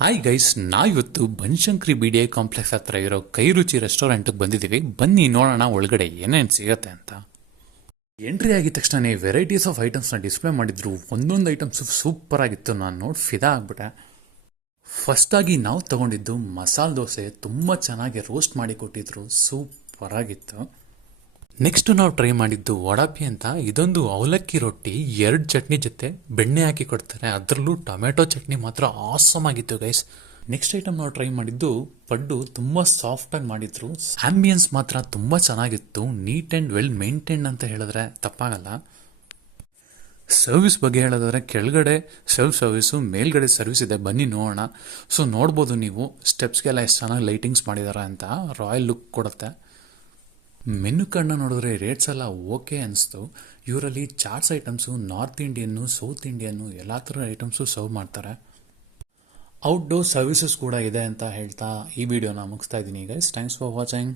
Hi guys, ನಾವಿವತ್ತು Banashankari B D I complex ಹತ್ರ ಇರೋ ಕೈ ರುಚಿ ರೆಸ್ಟೋರೆಂಟ್ಗೆ ಬಂದಿದ್ದೀವಿ. ಬನ್ನಿ ನೋಡೋಣ ಒಳಗಡೆ ಏನೇನು ಸಿಗತ್ತೆ ಅಂತ. ಎಂಟ್ರಿ ಆಗಿದ ತಕ್ಷಣ ವೆರೈಟೀಸ್ ಆಫ್ ಐಟಮ್ಸ್ನ ಡಿಸ್ಪ್ಲೇ ಮಾಡಿದ್ರು. ಒಂದೊಂದು ಐಟಮ್ಸ್ ಸೂಪರ್ ಆಗಿತ್ತು. ನಾನು ನೋಡಿ ಫಿದಾ ಆಗ್ಬಿಟ್ಟೆ. ಫಸ್ಟಾಗಿ ನಾವು ತಗೊಂಡಿದ್ದು ಮಸಾಲೆ ದೋಸೆ. ತುಂಬ ಚೆನ್ನಾಗಿ ರೋಸ್ಟ್ ಮಾಡಿ ಕೊಟ್ಟಿದ್ರು, ಸೂಪರ್ ಆಗಿತ್ತು. ನೆಕ್ಸ್ಟ್ ನಾವು ಟ್ರೈ ಮಾಡಿದ್ದು ವಡಾಪಿ ಅಂತ. ಇದೊಂದು ಅವಲಕ್ಕಿ ರೊಟ್ಟಿ, 2 ಚಟ್ನಿ ಜೊತೆ ಬೆಣ್ಣೆ ಹಾಕಿ ಕೊಡ್ತಾರೆ. ಅದರಲ್ಲೂ ಟೊಮೆಟೊ ಚಟ್ನಿ ಮಾತ್ರ ಆಸಮ್ ಆಗಿತ್ತು ಗೈಸ್. ನೆಕ್ಸ್ಟ್ ಐಟಮ್ ನಾವು ಟ್ರೈ ಮಾಡಿದ್ದು ಪಡ್ಡು. ತುಂಬ ಸಾಫ್ಟಾಗಿ ಮಾಡಿದ್ರು. ಆಂಬಿಯನ್ಸ್ ಮಾತ್ರ ತುಂಬ ಚೆನ್ನಾಗಿತ್ತು. ನೀಟ್ ಆ್ಯಂಡ್ ವೆಲ್ ಮೇಂಟೈನ್ಡ್ ಅಂತ ಹೇಳಿದ್ರೆ ತಪ್ಪಾಗಲ್ಲ. ಸರ್ವಿಸ್ ಬಗ್ಗೆ ಹೇಳೋದಾದ್ರೆ ಕೆಳಗಡೆ ಸೆಲ್ಫ್ ಸರ್ವಿಸು, ಮೇಲ್ಗಡೆ ಸರ್ವಿಸ್ ಇದೆ. ಬನ್ನಿ ನೋಡೋಣ. ಸೊ ನೋಡ್ಬೋದು ನೀವು ಸ್ಟೆಪ್ಸ್ಗೆಲ್ಲ ಎಷ್ಟು ಚೆನ್ನಾಗಿ ಲೈಟಿಂಗ್ಸ್ ಮಾಡಿದ್ದಾರೆ ಅಂತ. ರಾಯಲ್ ಲುಕ್ ಕೊಡುತ್ತೆ. ಮೆನು ಕಾರ್ಡ್ನ ನೋಡಿದ್ರೆ ರೇಟ್ಸ್ ಎಲ್ಲ ಓಕೆ ಅನಿಸ್ತು. ಇವರಲ್ಲಿ chats items, north Indian, south Indian ಎಲ್ಲ ಥರ ಐಟಮ್ಸು ಸರ್ವ್ ಮಾಡ್ತಾರೆ. ಔಟ್ಡೋರ್ ಸರ್ವಿಸಸ್ ಕೂಡ ಇದೆ ಅಂತ ಹೇಳ್ತಾ ಈ ವಿಡಿಯೋನ ಮುಗಿಸ್ತಾ ಇದ್ದೀನಿ ಗೈಸ್. Thanks for watching.